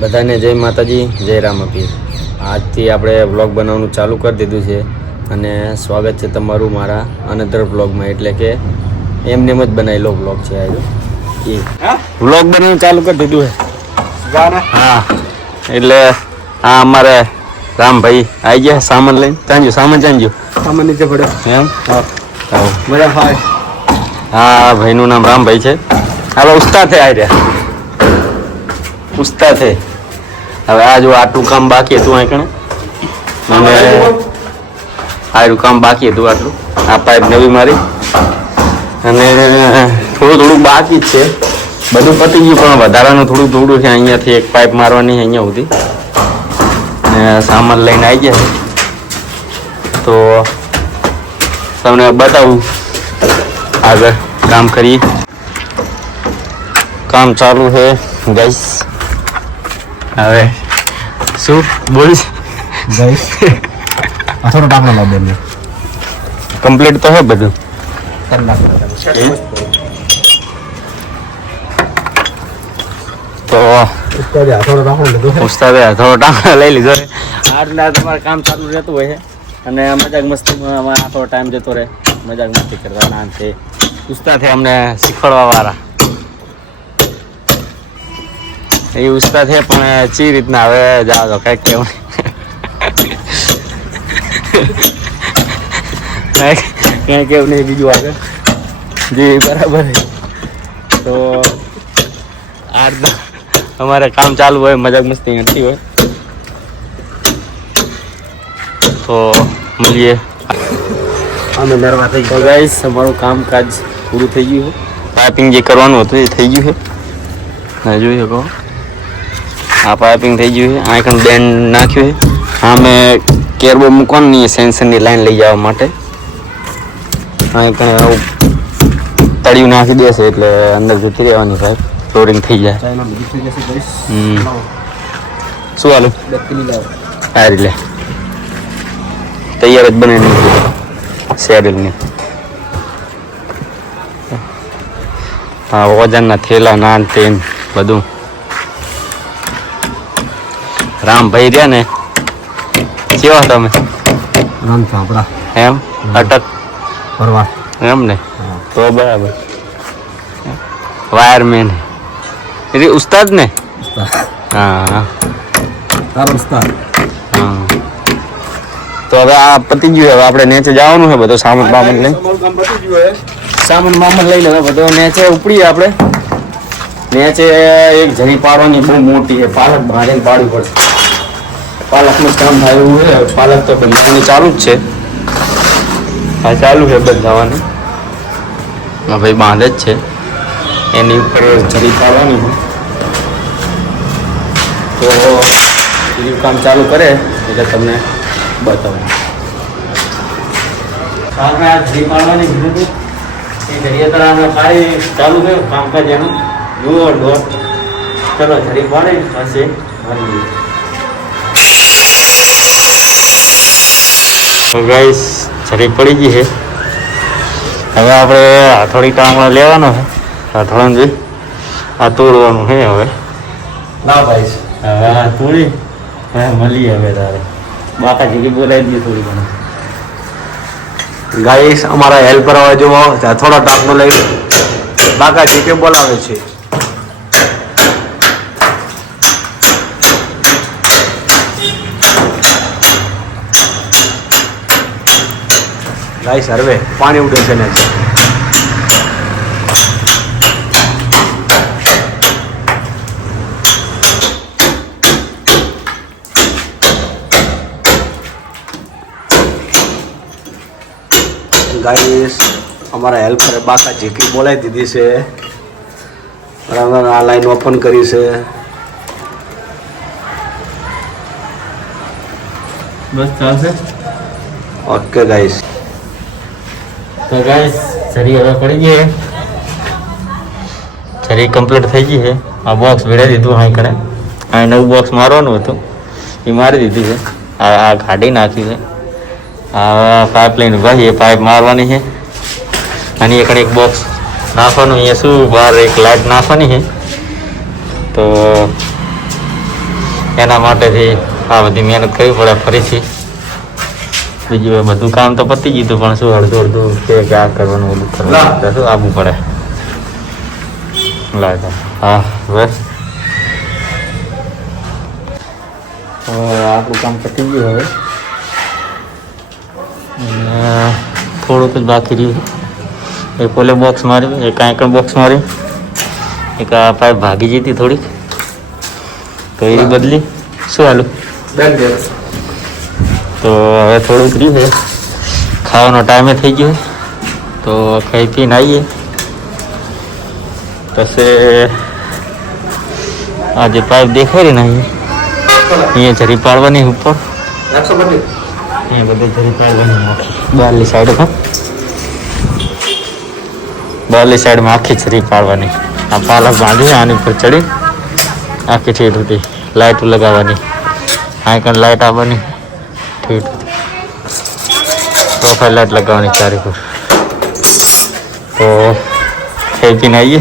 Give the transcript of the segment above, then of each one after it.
બધાને જય માતાજી, જય રામાપીર। આજથી આપણે વ્લોગ બનાવવાનું ચાલુ કરી દીધું છે અને સ્વાગત છે તમારું મારા અનધર વ્લોગમાં। એટલે કે એમને એમ જ બનાવેલો વ્લોગ છે આજે એ વ્લોગ બનાવવાનું ચાલુ કરી દીધું છે। હા, એટલે આ અમારે રામભાઈ આવી ગયા સામાન લઈને। ચાંજો સામાન નીચે પડ્યો એમ? હા, મજા ભાઈ। હા, ભાઈનું નામ રામભાઈ છે। હાલો ઉસ્તાદ છે, આવી રહ્યા ઉસ્તાદ છે। હવે આ જો આટલું કામ બાકી હતું અહીં કણે અને આટલું કામ બાકી હતું આટલું આ પાઇપ નવી મારી અને થોડું બાકી જ છે। બધું પતી ગયું પણ વધારાનું થોડું છે। અહીંયાથી એક પાઇપ મારવાની અહીંયા સુધી ને સામાન લઈને આવી ગયા છે તો તમને બતાવું આગળ કામ કરીએ। કામ ચાલુ છે ગાઈસ। હવે શું બોલીશ ગાઈસ? થોડો ટાંકણો લાવ દે, કમ્પ્લીટ તો હે બધું। તો ઉસ્તાદે થોડો ટાંકણો લઈ લીધો। આજના તમારે કામ ચાલુ રહેતું હોય છે અને મજાક મસ્તીમાં અમારે થોડો ટાઈમ જતો રહે, મજાક મસ્તી કરતા નામ છે। ઉસ્તાદ છે અમને શીખવાડવા વાળા, એ ઉસ્તાદ છે પણ ચી રીતના હવે જાઓ તો કઈક કેવું કઈ કેવું નહીં બીજું આગળ જી બરાબર। તો આ અમારે કામ ચાલુ હોય, મજાક મસ્તી કરતી હોય તો મળીએ। તો ગાઈસ અમારું કામકાજ પૂરું થઈ ગયું છે। પાઇપિંગ જે કરવાનું હતું એ થઈ ગયું છે, જોઈ શકો આ પાઇપિંગ થઈ ગયું છે। આ કંઈ બેન્ડ નાખ્યું છે। આ મેં કેરબો મૂકવાની સેન્સરની લાઈન લઈ જવા માટે આ કંઈ આવું તળિયું નાખી દેશે એટલે અંદર જતી રહેવાની પાઇપ ફ્લોરિંગ થઈ જાય। શું હાલું આ લે તૈયાર જ બનાવી શેરલની। હા, વજનના થેલા નાન તેન બધું રામભાઈ રહ્યા ને કેવા તમે? રામ સાંપડા એમ અટક ફરવા એમ ને? તો બરાબર વાયરમેન એટલે ઉસ્તાદ ને? હા ઉસ્તાદ। હા, તો હવે આ પતી ગયું। હવે આપણે નીચે જવાનું છે, બધો સામાન બામાન લઈ સામાન બામાન લઈ લે બધો નીચે ઉપડીએ આપણે। નીચે એક જરી પાડવાની બહુ મોટી છે, પાલક ભારે પાડવી પડશે। પાલકનું કામ થાય એવું છે। પાલક તો બનાવવાની ચાલુ જ છે, હા ચાલુ છે બંધાવાની। હા ભાઈ બાંધે જ છે, એની ઉપર જરી પાડવાની છે તો બીજું કામ ચાલુ કરે એટલે તમને બતાવું। આપણે આ જરી પાડવાની કીધું હતું એ જરી અત્યારે ખાલી ચાલુ છે કામકાજ એનું જોર દોર। ચલો જરી પાડે પછી ભરી તો ગાઈસ જરી પડી ગઈ છે। હવે આપણે હથોડી ટાંકણો લેવાનો છે, હથોડા જોઈ આ તોડવાનું છે। હવે ના ભાઈ હવે આ તોડી હવે મળીએ। હવે તારે બાકા જેવી બોલાવી દઈએ થોડી ઘણી ગાઈસ અમારા હેલ્પર આવે જો થોડા ટાંકનો લઈ બાકા જે કે બોલાવે છે। ગાઈસ હવે પાણી ઉડે છે ને ગાઈસ અમારા હેલ્પરે બાકા ઝીકી બોલાવી દીધી છે, બરાબર। આ લાઈન ઓપન કરી છે, બસ ચાલશે। Okay guys. તો ગાઈસ જરી હવે પડી ગઈ, જરી કમ્પ્લીટ થઈ ગઈ છે। આ બોક્સ ભેળાવી દીધું અહીં કણે, આ નવું બોક્સ મારવાનું હતું એ મારી દીધી છે। આ કાઢી નાખી છે। આ પાઇપ લઈને ભાઈ એ પાઇપ મારવાની છે અને એક બોક્સ નાખવાનું। અહીંયા શું બહાર એક લાઇટ નાખવાની છે તો એના માટેથી આ બધી મહેનત કરવી પડે ફરીથી. બીજું બધું કામ તો પતી ગયું હતું, પણ શું અડધું કે આ કરવાનું બધું કરવાનું શું આવવું પડે. હા બસ હવે આપણું કામ પતી ગયું. હવે થોડુંક જ બાકી રહ્યું. એક ઓલે બોક્સ માર્યું, એક આંકણ બોક્સ માર્યું, એક આ પાઇપ ભાગી જતી થોડીક, તો એ બદલી. શું હાલું તો હવે થોડુંક રહ્યું છે. ખાવાનો ટાઈમે થઈ ગયો, તો ખાઈ પીને આવીએ. પછી આ જે પાઇપ દેખાય રહી ને અહીંયા જરી પાડવાની ઉપર, અહીંયા બધે જરી પાડવાની આખી બહારલી સાઈડમાં, બહારલી સાઈડમાં આખી જરી પાડવાની. આ પાલક બાંધી આની ઉપર ચડી આખી ઠીક હતી. લાઇટ લગાવવાની, અહીં કણ લાઇટ આવવાની ઠીક, પ્રોફાઇલ લાઇટ લગાવવાની ચારે પર. તો ખાઈ પીને આવીએ,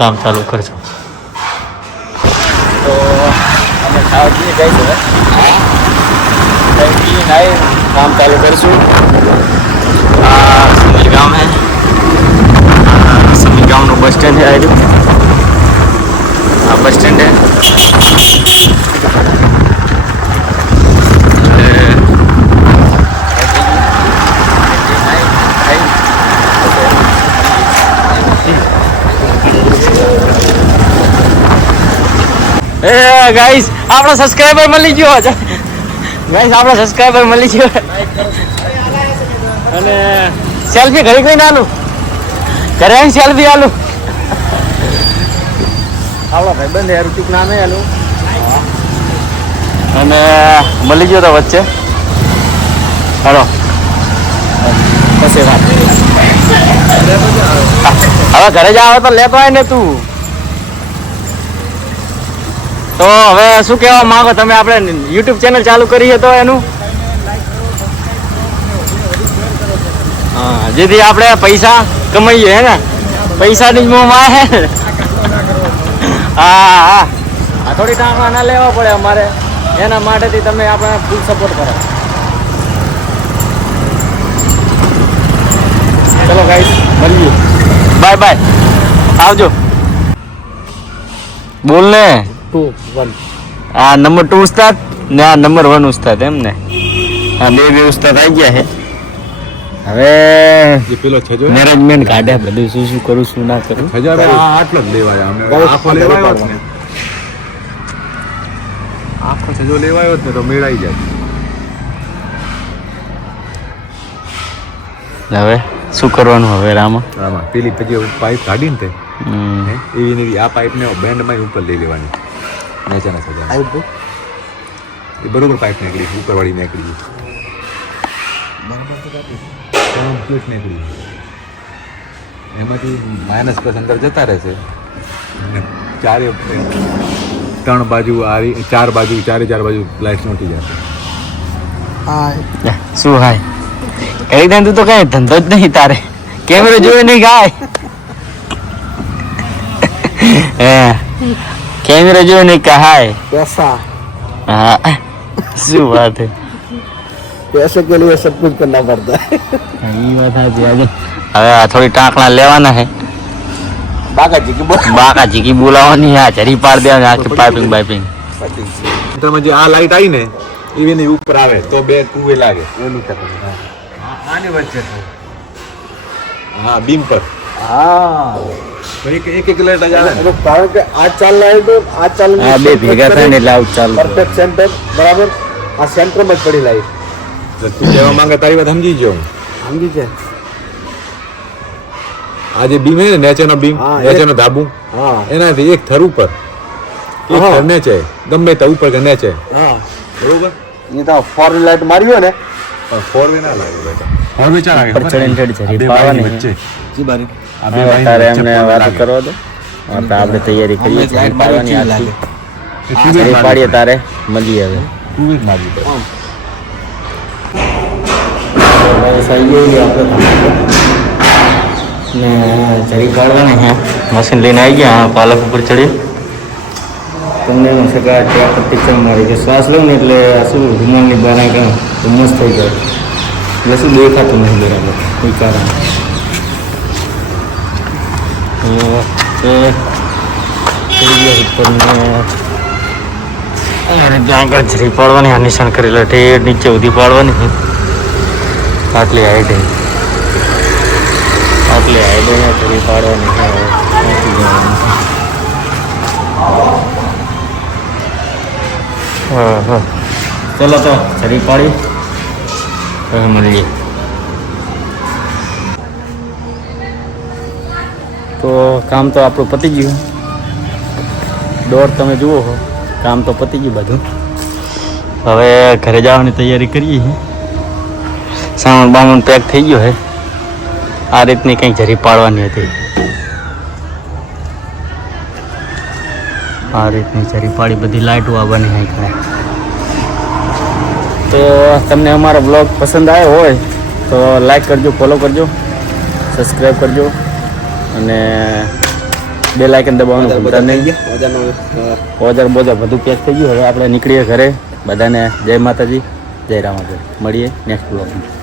કામ ચાલુ કરજો. તો અમે ખાવા પીને જઈશું, ખાઈ પીને આવી કામ ચાલુ કરીશું. આ સમી ગામ હે, સમી ગામનું બસ સ્ટેન્ડ है. આ બસ સ્ટેન્ડ है. ગાઈસ આપણો સબસ્ક્રાઇબર મળી ગયો છે. ગાઈસ આપણો સબસ્ક્રાઇબર મળી ગયો. અને સેલ્ફી ઘડી કઈ ના આલું, ઘરે આવીને સેલ્ફી આલું. આપણો ભાઈબંધ યાર ઋતિક નામે આલું. અને મળી ગયો તો વચ્ચે. હાલો પછી વાત હવે ઘરે જાવ તો લેતો આય ને તું. તો હવે શું કહેવા માંગો તમે? આપણે યુટ્યુબ ચેનલ ચાલુ કરીએ તો એનું હા, જેથી આપણે પૈસા કમાઈએ હે ને, પૈસાની જ મોહમાં હે. હા હા, થોડી ટાંકણા ના લેવા પડે અમારે, એના માટેથી તમે આપણે ફૂલ સપોર્ટ કરો. ચલો ગાઈસ મળીએ, બાય બાય, આવજો. બોલ ને. 2 1 આ નંબર 2 ઉસ્તાદ ને આ નંબર 1 ઉસ્તાદ, એમ ને? હા, બે ઉસ્તાદ આવી ગયા છે. હવે પેલો છજો મેનેજમેન્ટ કાઢે બધું, શું શું કરું શું ના કરું. આટલો જ લેવાય. અમે આખો લેવાયો ને, આખો છજો લેવાયો ને તો મેળાઈ જાય. હવે શું કરવાનું હવે રામા? આમાં પેલી પછી પાઇપ કાઢીને તે એવી ને આ પાઇપ ને બેન્ડ માં ઉપર લઈ લેવાની. નીચેના સજા એ બરોબર પાઇપ નીકળી, ઉપર વાળી નીકળી, કમ્પ્લીટ નીકળી. એમાંથી માઇનસ પ્લસ અંદર જતા રહેશે. ચારે 3 બાજુ ચાર બાજુ ચારે બાજુ લાઇટ નોટી જશે. શું હાય કઈ દે, તું તો કઈ ધંધો જ નહીં તારે, કેમેરો જોયો નહીં ગાય. કેમેરો જોયો નહીં કહાય पैसा हाँ શું વાત है, पैसे के लिए सब कुछ करना पड़ता है. એ વાત સાચી. આજે હવે આ થોડી ટાંકણા લેવાના છે, બાકાજી કી બોલાવવાની, આ જરી પાડ દેવાની, આખી પાઇપિંગ બાઇપિંગ. તમે જે આ લાઈટ આવી ને એની ઉપર આવે તો બે કુવે લાગે એનું છે. આની વચ્ચે હા બીમ પર હા એક લાઈટ જ આવે ને, કારણ કે આ ચાલ લાઈટ આ ચાલ આ બે ભેગા થાય ને એટલે આવું ચાલુ પરફેક્ટ સેન્ટર બરાબર. આ સેન્ટરમાં જ પડી લાઈટ. તું કહેવા માંગે તારી વાત સમજી ગયો, સમજી છે. આ જે બીમ હે ને નેચેનો બીમ, નેચેનો ધાબુ, એનાથી એક થર ઉપર, એક થર નેચે, ગમે તે ઉપર કે નેચે. બરોબર. એ તો ફોર લાઈટ માર્યો ને, ફોર વે ના લાગે બેટા, ફોર વે ચાલે પર ચડીને ચડી જરી પાડવાની વચ્ચે જી બારી. તારે એમને વાત કરવા દો, આપણે તૈયારી કરીએ છીએ પાડવાની. આખી પાડીએ તારે મળીએ. હવે કુવેટ મારી દે ને જરી પાડવાની હે. મશીન લઈને આવી ગયા, પાલક ઉપર ચડી તમને એમ છે કે આ ચા પત્તી ચમ મારી કે શ્વાસ લઉં ને એટલે શું રૂમાલની બહાર કાં તો મસ્ત થઈ જાય એટલે શું દેખાતું નથી બરાબર એ કારણ તો એ થઈ ગયા ઉપરને આગળ જરી પાડવાની આ નિશાન કરેલા ઠેર નીચે સુધી પાડવાની આટલી હાઈટ જરી પાડવાની હા ચલો તો જરી પાડી હવે મળીએ તો કામ તો આપણું પતી ગયું દોડ તમે જુઓ છો કામ તો પતી ગયું બધું હવે ઘરે જવાની તૈયારી કરીએ છીએ સામાન બામાન પેક થઈ ગયો છે આ રીતની કંઈક જરી પાડવાની હતી આ રીતની જરી પાડી બધી લાઇટો આવવાની નહીં કરે તો તમને અમારો બ્લોગ પસંદ આવ્યો હોય તો લાઈક કરજો ફોલો કરજો સબસ્ક્રાઈબ કરજો અને બેલ આઇકન દબાવવાનું ભૂલતા નહીં ઓજાર બોજાર બધું પેક થઈ ગયું હવે આપણે નીકળીએ ઘરે બધાને જય માતાજી જય રામાપીર મળીએ નેક્સ્ટ બ્લોગમાં